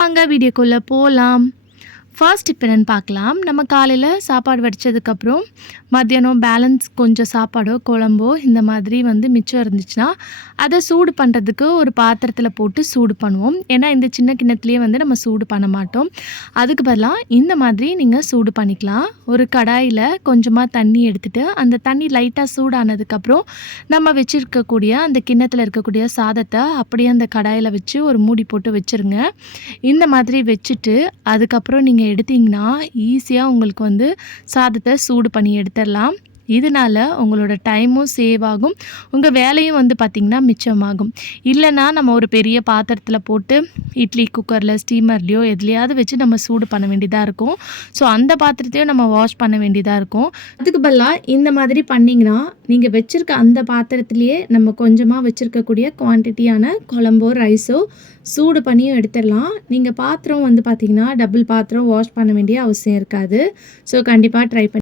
வாங்க வீடியோக்குள்ளே போகலாம். ஃபர்ஸ்ட் இப்போ என்னென்னு பார்க்கலாம். நம்ம காலையில் சாப்பாடு வடித்ததுக்கப்புறம் மத்தியானம் பேலன்ஸ் கொஞ்சம் சாப்பாடோ குழம்போ இந்த மாதிரி மிச்சம் இருந்துச்சுன்னா அதை சூடு பண்ணுறதுக்கு ஒரு பாத்திரத்தில் போட்டு சூடு பண்ணுவோம். ஏன்னா இந்த சின்ன கிண்ணத்துலேயே நம்ம சூடு பண்ண மாட்டோம். அதுக்கு பதிலாக இந்த மாதிரி நீங்கள் சூடு பண்ணிக்கலாம். ஒரு கடாயில் கொஞ்சமாக தண்ணி எடுத்துகிட்டு அந்த தண்ணி லைட்டாக சூடானதுக்கப்புறம் நம்ம வச்சுருக்கக்கூடிய அந்த கிண்ணத்தில் இருக்கக்கூடிய சாதத்தை அப்படியே அந்த கடாயில் வச்சு ஒரு மூடி போட்டு வச்சுருங்க. இந்த மாதிரி வச்சுட்டு அதுக்கப்புறம் நீங்கள் எடுத்தீங்கன்னா ஈஸியாக உங்களுக்கு சாதத்தை சூடு பண்ணி எடுத்துடலாம். இதனால் உங்களோட டைமும் சேவ் ஆகும், உங்கள் வேலையும் பார்த்திங்கன்னா மிச்சமாகும். இல்லைன்னா நம்ம ஒரு பெரிய பாத்திரத்தில் போட்டு இட்லி குக்கரில் ஸ்டீமர்லேயோ எதுலையாவது வச்சு நம்ம சூடு பண்ண வேண்டியதாக இருக்கும். ஸோ அந்த பாத்திரத்தையும் நம்ம வாஷ் பண்ண வேண்டியதாக இருக்கும். அதுக்கு பதிலாக இந்த மாதிரி பண்ணிங்கன்னா நீங்கள் வச்சுருக்க அந்த பாத்திரத்துலேயே நம்ம கொஞ்சமாக வச்சுருக்கக்கூடிய குவான்டிட்டியான குழம்போ ரைஸோ சூடு பண்ணியும் எடுத்துடலாம். நீங்கள் பாத்திரம் பார்த்திங்கன்னா டபுள் பாத்திரம் வாஷ் பண்ண வேண்டிய அவசியம் இருக்காது. ஸோ கண்டிப்பாக ட்ரை பண்ணி